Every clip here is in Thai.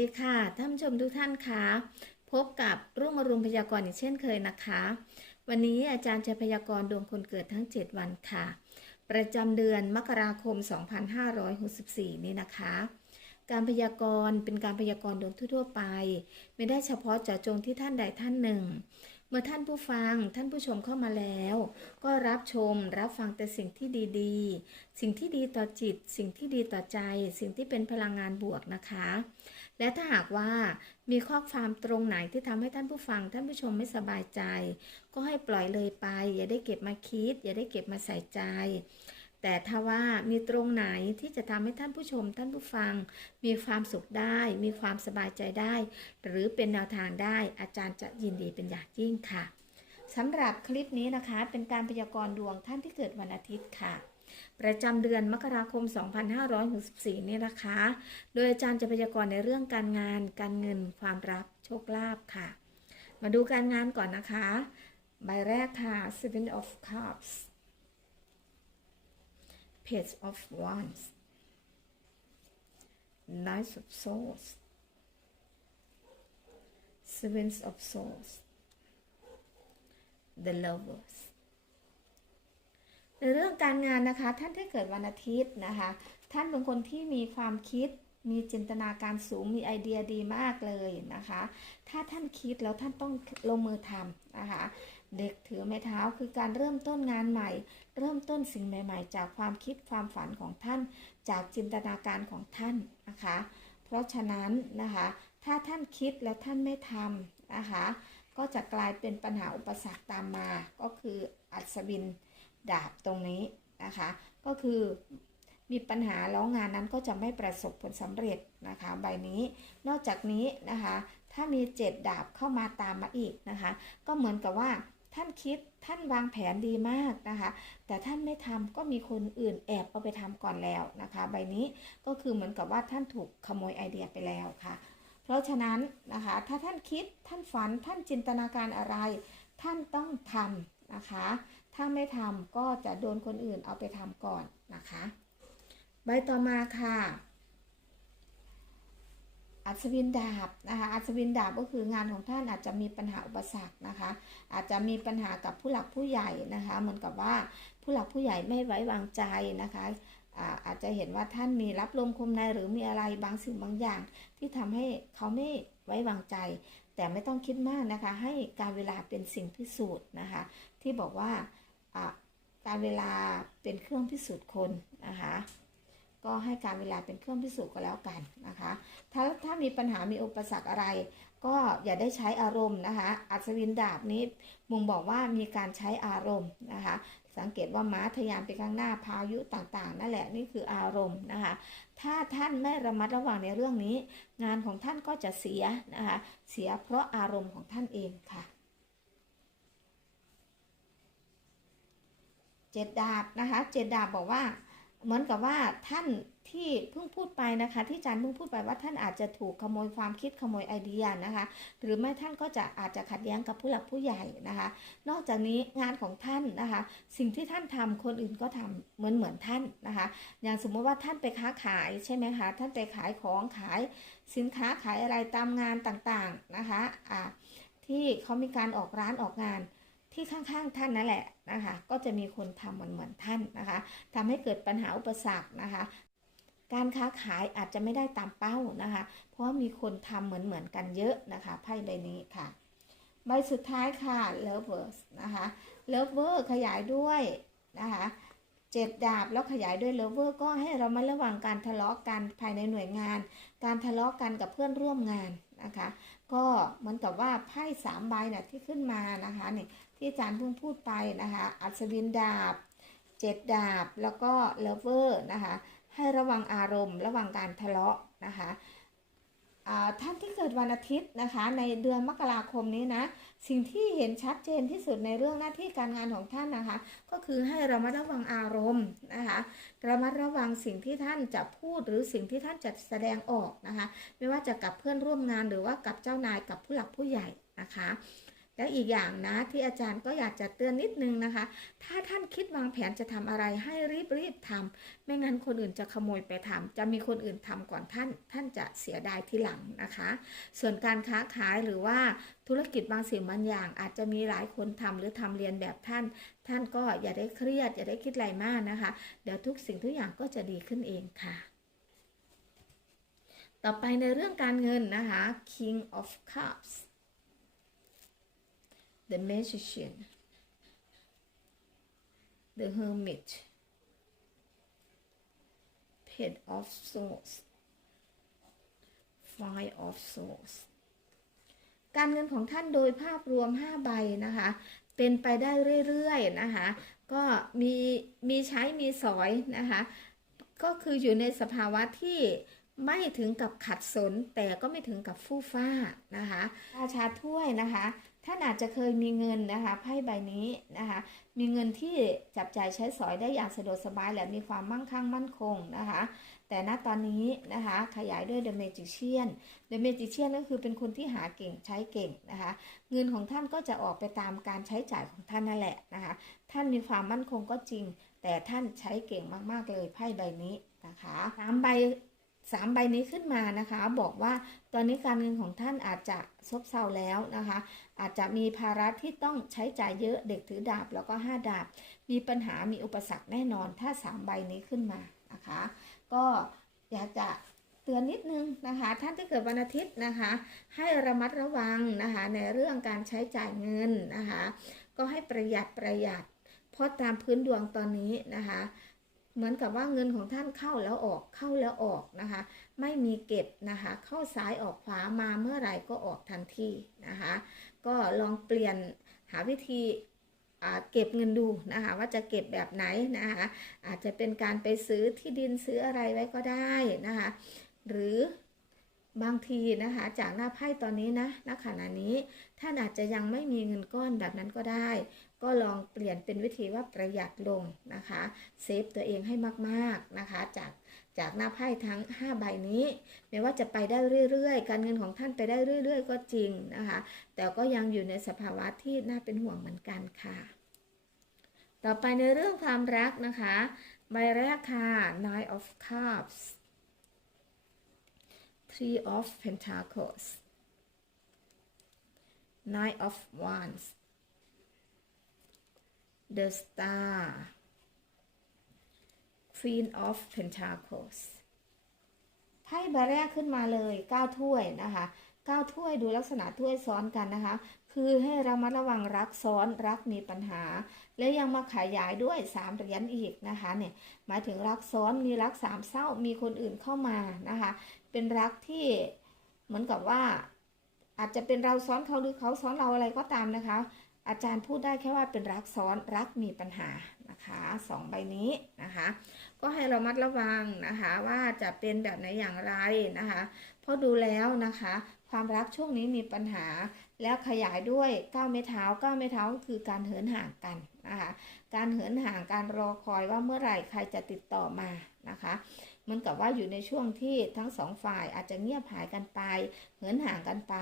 ดีค่ะ ท่านผู้ชมทุกท่านคะพบกับรุ่งอรุณพยากรณ์อีกเช่นเคยนะคะ วันนี้อาจารย์จะพยากรณ์ดวงคนเกิดทั้ง 7 วันค่ะ ประจำเดือนมกราคม 2564 นี้นะคะ การพยากรณ์เป็นการพยากรณ์ดวงทั่วๆไป ไม่ได้เฉพาะเจาะจงที่ท่านใดท่านหนึ่ง เมื่อท่านผู้ฟังท่านผู้ชมเข้ามาแล้ว ก็รับชมรับฟังแต่สิ่งที่ดีๆ สิ่งที่ดีต่อจิต สิ่งที่ดีต่อใจ สิ่งที่เป็นพลังงานบวกนะคะ และถ้าหากว่ามีข้อความตรงไหนที่ทำให้ท่านผู้ฟัง ท่านผู้ชมไม่สบายใจ ก็ให้ปล่อยเลยไป อย่าได้เก็บมาคิด อย่าได้เก็บมาใส่ใจ แต่ถ้าว่ามีตรงไหนที่จะทำให้ท่านผู้ชม ท่านผู้ฟัง มีความสุขได้ มีความสบายใจได้ หรือเป็นแนวทางได้ อาจารย์จะยินดีเป็นอย่างยิ่งค่ะสำหรับคลิปนี้นะคะ เป็นการพยากรณ์ดวงท่านที่เกิดวันอาทิตย์ค่ะ ประจำเดือนมกราคม 2564นี่นะคะ โดยอาจารย์จะพยากรณ์ในเรื่องการงาน การเงิน ความรัก โชคลาภค่ะ มาดูการงานก่อนนะคะ ใบแรกค่ะ Seven of Cups Page of Wands Knight of Swords Seven of Swords The Lovers ในเรื่องการงานนะคะ ท่านที่เกิดวันอาทิตย์นะคะ ท่านเป็นคนที่มีความคิดมีจินตนาการสูงมีไอเดียดีมากเลยนะคะ ถ้าท่านคิดแล้วท่านต้องลงมือทำนะคะ เด็กถือไม้เท้าคือการเริ่มต้นงานใหม่ เริ่มต้นสิ่งใหม่ ๆ จากความคิดความฝันของท่าน จากจินตนาการของท่านนะคะ เพราะฉะนั้นนะคะ ถ้าท่านคิดแล้วท่านไม่ทำนะคะ ก็จะกลายเป็นปัญหาอุปสรรคตามมา ก็คืออัศวิน ดาบตรงนี้นะคะ ก็คือมีปัญหาแล้วงานนั้นก็จะไม่ประสบผลสำเร็จนะคะ ใบนี้ นอกจากนี้นะคะ ถ้ามีเจ็ดดาบเข้ามาตามมาอีกนะคะ ก็เหมือนกับว่าท่านคิดท่านวางแผนดีมากนะคะ แต่ท่านไม่ทำก็มีคนอื่นแอบเอาไปทำก่อนแล้วนะคะ ใบนี้ก็คือเหมือนกับว่าท่านถูกขโมยไอเดียไปแล้วค่ะ เพราะฉะนั้นนะคะถ้าท่านคิดท่านฝันท่านจินตนาการอะไร ท่านต้องทำนะคะ ถ้าไม่ทำก็จะโดนคนอื่นเอาไปทำก่อนนะคะ ใบต่อมาค่ะ อัศวินดาบนะคะ อัศวินดาบก็คืองานของท่านอาจจะมีปัญหาอุปสรรคนะคะ อาจจะมีปัญหากับผู้หลักผู้ใหญ่นะคะ เหมือนกับว่าผู้หลักผู้ใหญ่ไม่ไว้วางใจนะคะอาอาจจะเห็นว่าท่านมีรับลมคมในหรือมีอะไรบางสิ่งบางอย่าง ที่ทำให้เขาไม่ไว้วางใจ แต่ไม่ต้องคิดมากนะคะ ให้การเวลาเป็นสิ่งพิสูจน์นะคะ ที่บอกว่า การเวลาเป็นเครื่องพิสูจน์คนนะคะ ก็ให้การเวลาเป็นเครื่องพิสูจน์ก็แล้วกันนะคะ ถ้าถ้ามีปัญหามีอุปสรรคอะไร ก็อย่าได้ใช้อารมณ์นะคะ อัศวินดาบนี้มุงบอกว่ามีการใช้อารมณ์นะคะ สังเกตว่าม้าทยานไปข้างหน้าพายุต่างๆ นั่นแหละนี่คืออารมณ์นะคะ ถ้าท่านไม่ระมัดระวังในเรื่องนี้ งานของท่านก็จะเสียนะคะ เสียเพราะอารมณ์ของท่านเองค่ะ เจ็ดดาบนะคะ เจ็ดดาบบอกว่า เหมือนกับว่าท่านที่เพิ่งพูดไปนะคะ ที่อาจารย์เพิ่งพูดไปว่าท่านอาจจะถูกขโมยความคิดขโมยไอเดียนะคะ หรือไม่ท่านก็จะอาจจะขัดแย้งกับผู้หลักผู้ใหญ่นะคะ นอกจากนี้งานของท่านนะคะ สิ่งที่ท่านทำคนอื่นก็ทำเหมือนเหมือนท่านนะคะ อย่างสมมติว่าท่านไปค้าขายใช่ไหมคะท่านไปขายของขายสินค้าขายอะไรตามงานต่างๆนะคะอ่าที่เขามีการออกร้านออกงาน ที่ข้างๆท่านนั่นแหละนะคะ ก็จะมีคนทำเหมือนเหมือนท่านนะคะทำให้เกิดปัญหาอุปสรรคนะคะ การค้าขายอาจจะไม่ได้ตามเป้านะคะ เพราะมีคนทำเหมือนเหมือนกันเยอะนะคะไพ่ใบนี้ค่ะใบสุดท้ายค่ะ lovers นะคะ lover ขยายด้วยนะคะเจ็ดดาบแล้วขยายด้วย lover ก็ให้เรามาระวังการทะเลาะกันภายในหน่วยงาน การทะเลาะกันกับเพื่อนร่วมงานนะคะ ก็เหมือนกับว่าไพ่สามใบเนี่ยที่ขึ้นมานะคะนี่ ที่อาจารย์เพิ่งพูดไปนะคะ อัศวินดาบเจ็ดดาบแล้วก็ lover นะคะ ให้ระวังอารมณ์ ระวังการทะเลาะนะคะท่านที่เกิดวันอาทิตย์นะคะ ในเดือนมกราคมนี้นะ สิ่งที่เห็นชัดเจนที่สุดในเรื่องหน้าที่การงานของท่านนะคะ ก็คือให้เรามาระวังอารมณ์นะคะระมัดระวังสิ่งที่ท่านจะพูดหรือสิ่งที่ท่านจะแสดงออกนะคะ ไม่ว่าจะกับเพื่อนร่วมงานหรือว่ากับเจ้านายกับผู้หลักผู้ใหญ่นะคะ และอีกอย่างนะที่อาจารย์ก็อยากจะเตือนนิดนึงนะคะ ถ้าท่านคิดวางแผนจะทำอะไรให้รีบรีบทำไม่งั้นคนอื่นจะขโมยไปทำจะมีคนอื่นทำก่อนท่าน ท่านจะเสียดายทีหลังนะคะ ส่วนการค้าขายหรือว่าธุรกิจบางสิ่งบางอย่าง อาจจะมีหลายคนทำหรือทำเรียนแบบท่าน ท่านก็อย่าได้เครียด อย่าได้คิดอะไรมากนะคะ เดี๋ยวทุกสิ่งทุกอย่างก็จะดีขึ้นเองค่ะต่อไปในเรื่องการเงินนะคะ King of Cups the Magician the Hermit Page of Swords Five of Swords การเงินของท่านโดยภาพรวม 5 ใบนะคะ เป็นไปได้เรื่อยๆนะคะ ก็มีมีใช้มีสอยนะคะ ก็คืออยู่ในสภาวะที่ไม่ถึงกับขัดสนแต่ก็ไม่ถึงกับฟู่ฟ้านะคะ ราชาถ้วยนะคะ ท่านอาจจะเคยมีเงินนะคะไพ่ใบนี้นะคะมีเงินที่จับจ่ายใช้สอยได้อย่างสะดวกสบายและมีความมั่งคั่งมั่นคงนะคะแต่ณตอนนี้นะคะขยายด้วย The Magician The Magician ก็คือเป็นคนที่หาเก่งใช้เก่งนะคะเงินของท่านก็จะออกไปตามการใช้จ่ายของท่านนั่นแหละนะคะท่านมีความมั่นคงก็จริง แต่ท่านใช้เก่งมากๆเลยไพ่ใบนี้นะคะสามใบ สามใบนี้ขึ้นมานะคะ บอกว่าตอนนี้การเงินของท่านอาจจะซบเซาแล้วนะคะ อาจจะมีภาระที่ต้องใช้จ่ายเยอะเด็กถือดาบแล้วก็ห้าดาบ มีปัญหามีอุปสรรคแน่นอนถ้าสามใบนี้ขึ้นมานะคะ ก็อยากจะเตือนนิดนึงนะคะ ท่านที่เกิดวันอาทิตย์นะคะ ให้ระมัดระวังนะคะในเรื่องการใช้จ่ายเงินนะคะ ก็ให้ประหยัดประหยัดเพราะตามพื้นดวงตอนนี้นะคะ เหมือนกับว่าเงินของท่านเข้าแล้วออกเข้าแล้วออกนะคะ ไม่มีเก็บนะคะ เข้าซ้ายออกขวามาเมื่อไหร่ก็ออกทันทีนะคะ ก็ลองเปลี่ยนหาวิธีเก็บเงินดูนะคะว่าจะเก็บแบบไหนนะคะอาจจะเป็นการไปซื้อที่ดินซื้ออะไรไว้ก็ได้นะคะ หรือบางทีนะคะจากหน้าไพ่ตอนนี้นะณขณะนี้ท่านอาจจะยังไม่มีเงินก้อนแบบนั้นก็ได้ ก็ลองเปลี่ยนเป็นวิธีว่าประหยัดลงนะคะเซฟตัวเองให้มากๆนะคะจากจากหน้าไพ่ทั้ง 5 ใบนี้ไม่ว่าจะไปได้เรื่อยๆ การเงินของท่านไปได้เรื่อย ๆ ก็จริงนะคะ แต่ก็ยังอยู่ในสภาวะที่น่าเป็นห่วงเหมือนกันค่ะ ต่อไปในเรื่องความรักนะคะ ใบแรกค่ะ Nine of Cups Three of Pentacles Nine of Wands The Star Queen of Pentacles ไพ่ใบแรกขึ้นมาเลย9ถ้วยนะคะ9ถ้วยดูลักษณะถ้วยซ้อนกันนะคะ คือให้เรามาระวังรักซ้อนรักมีปัญหา และยังมาขยายด้วย3เหรียญอีกนะคะเนี่ยหมายถึงรักซ้อนมีรักสามเศร้ามีคนอื่นเข้ามานะคะ เป็นรักที่เหมือนกับว่า อาจจะเป็นเราซ้อนเขาหรือเขาซ้อนเราอะไรก็ตามนะคะ อาจารย์พูดได้แค่ว่าเป็นรักซ้อนรักมีปัญหานะคะสองใบนี้นะคะ ก็ให้เรามัดระวังนะคะว่าจะเป็นแบบไหนอย่างไรนะคะเพราะดูแล้วนะคะ ความรักช่วงนี้มีปัญหา แล้วขยายด้วยก้าวไม้เท้าก้าวไม้เท้าก็คือการเหินห่างกันนะคะการเหินห่างการรอคอยว่าเมื่อไหร่ใครจะติดต่อมานะคะ มือนกับว่าอยู่ในช่วงที่ทั้งสองฝ่ายอาจจะเงียบหายกันไป เหินห่างกันไป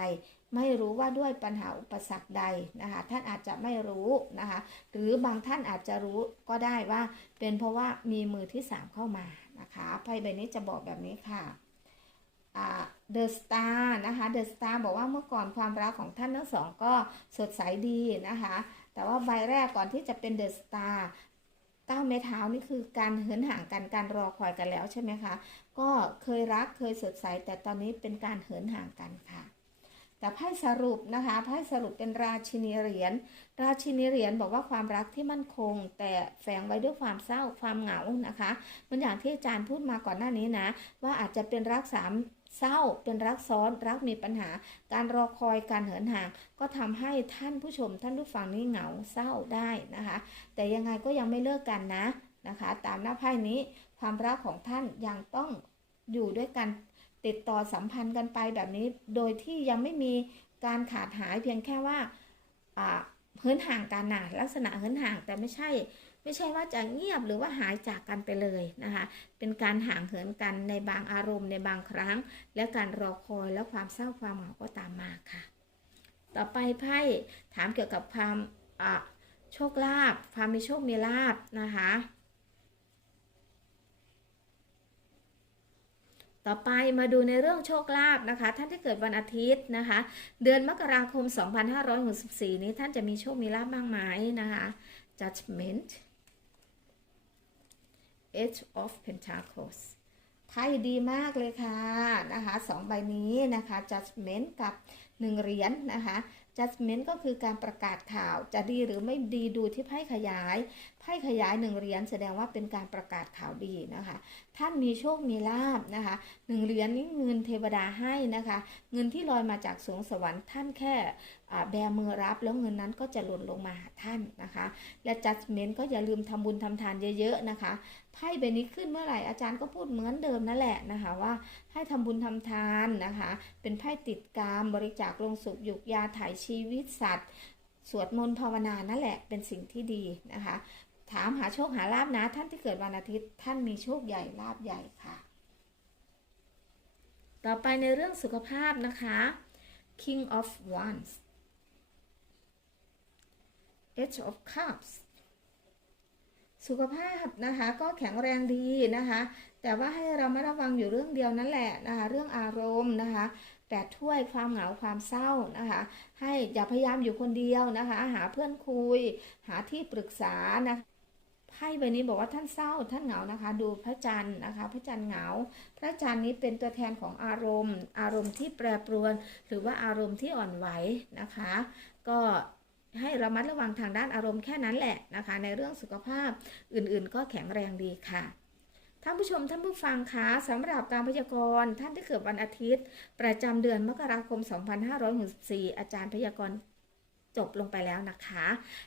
ไม่รู้ว่าด้วยปัญหาอุปสรรคใดนะคะ ท่านอาจจะไม่รู้นะคะ หรือบางท่านอาจจะรู้ก็ได้ว่า เป็นเพราะว่ามีมือที่สามเข้ามานะคะไพ่ใบนี้จะบอกแบบนี้ค่ะเดอะสตาร์นะคะเดอะสตาร์บอกว่าเมื่อก่อนความรักของท่านทั้งสองก็สดใสดีนะคะ แต่ว่าใบแรกก่อนที่จะเป็นเดอะสตาร์ ก้าวเมเท้านี่คือการเหินห่างกันการรอคอยกันแล้วใช่ไหมคะ ก็เคยรักเคยสดใส แต่ตอนนี้เป็นการเหินห่างกันค่ะ แต่ไพ่สรุปนะคะไพ่สรุปเป็นราชินีเหรียญราชินีเหรียญบอกว่าความรักที่มั่นคง แต่แฝงไว้ด้วยความเศร้าความเหงานะคะ มันอย่างที่อาจารย์พูดมาก่อนหน้านี้นะ ว่าอาจจะเป็นรักสาม เศร้าเป็นรักซ้อนรักมีปัญหา การรอคอยการเหินห่าง ก็ทำให้ท่านผู้ชม ท่านผู้ฟังนี่เหงาเศร้าได้นะคะ แต่ยังไงก็ยังไม่เลิกกันนะนะคะ ตามหน้าไพ่นี้ความรักของท่านยังต้องอยู่ด้วยกันติดต่อสัมพันธ์กันไปแบบนี้ โดยที่ยังไม่มีการขาดหายเพียงแค่ว่าเหินห่างกันนะลักษณะเหินห่างแต่ไม่ใช่ ไม่ใช่ว่าจะเงียบหรือว่าหายจากกันไปเลยนะคะ เป็นการห่างเหินกันในบางอารมณ์ในบางครั้ง และการรอคอยและความเศร้าความเหงาก็ตามมาค่ะ ต่อไปไพ่ถามเกี่ยวกับความโชคลาภความมีโชคมีลาภนะคะต่อไปมาดูในเรื่องโชคลาภนะคะ ท่านที่เกิดวันอาทิตย์นะคะ เดือนมกราคม 2564 นี้ท่านจะมีโชคมีลาภบ้างไหมนะคะ judgment H of Pentacles ไพ่ดีมากเลยค่ะนะคะสองใบนี้นะคะ judgment กับหนึ่งเหรียญนนะคะ judgment ก็คือการประกาศข่าวจะดีหรือไม่ดีดูที่ไพ่ขยาย ไพ่ขยายหนึ่งเหรียญแสดงว่าเป็นการประกาศข่าวดีนะคะ ท่านมีโชคมีลาบนะคะหนึ่งเหรียญนี้เงินเทวดาให้นะคะ เงินที่ลอยมาจากสวงสวรรค์ท่านแค่แบมือรับแล้วเงินนั้นก็จะหล่นลงมาหาท่านนะคะ และ judgment ก็อย่าลืมทำบุญทำทานเยอะๆนะคะไพ่ใบนี้ขึ้นเมื่อไหร่อาจารย์ก็พูดเหมือนเดิมนั่นแหละนะคะว่าให้ทำบุญทำทานนะคะ เป็นไพ่ติดกามบริจาคลงศพหยุกยาถ่ายชีวิตสัตว์สวดมนต์ภาวนานั่นแหละเป็นสิ่งที่ดีนะคะ ถามหาโชคหาลาบนะ ท่านที่เกิดวันอาทิตย์ ท่านมีโชคใหญ่ลาบใหญ่ค่ะ ต่อไปในเรื่องสุขภาพนะคะ King of Wands Eight of Cups สุขภาพนะคะก็แข็งแรงดีนะคะ แต่ว่าให้เราม่ระวังอยู่เรื่องเดียวนั่นแหละนะคะเรื่องอารมณ์นะคะแปดถ้วยความเหงาความเศร้านะคะ ให้อย่าพยายามอยู่คนเดียวนะคะ หาเพื่อนคุย หาที่ปรึกษานะ ไพ่ใบนี้บอกว่าท่านเศร้าท่านเหงานะคะ ดูพระจันทร์นะคะ พระจันทร์เหงา พระจันทร์นี้เป็นตัวแทนของอารมณ์ อารมณ์ที่แปรปรวน หรือว่าอารมณ์ที่อ่อนไหวนะคะ ก็ให้ระมัดระวังทางด้านอารมณ์แค่นั้นแหละนะคะ ในเรื่องสุขภาพอื่นๆ ก็แข็งแรงดีค่ะท่านผู้ชมท่านผู้ฟังคะสำหรับการพยากรณ์ท่านที่เกิดวันอาทิตย์ ประจำเดือนมกราคม 2564 อาจารย์พยากรณ์ จบลงไปแล้วนะคะ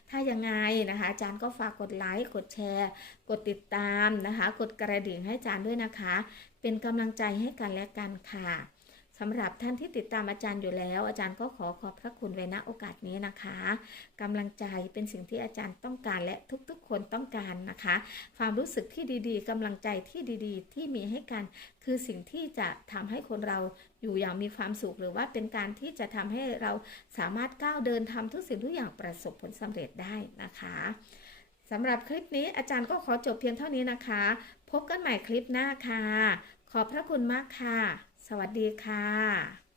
ถ้ายังไงนะคะ อาจารย์ก็ฝากกดไลค์ กดแชร์ กดติดตามนะคะ กดกระดิ่งให้อาจารย์ด้วยนะคะ เป็นกำลังใจให้กันและกันค่ะ สำหรับท่านที่ติดตามอาจารย์อยู่แล้ว อาจารย์ก็ขอขอบพระคุณไว้ณโอกาสนี้นะคะกำลังใจเป็นสิ่งที่อาจารย์ต้องการและทุกๆ คนต้องการนะคะ ความรู้สึกที่ดีๆกำลังใจที่ดีๆ ที่มีให้กันคือสิ่งที่จะทำให้คนเราอยู่อย่างมีความสุขหรือว่าเป็นการที่จะทำให้เราสามารถก้าวเดินทำทุกสิ่งทุกอย่างประสบผลสำเร็จได้นะคะสำหรับคลิปนี้อาจารย์ก็ขอจบเพียงเท่านี้นะคะ พบกันใหม่คลิปหน้าค่ะ ขอบพระคุณมากค่ะ สวัสดีค่ะ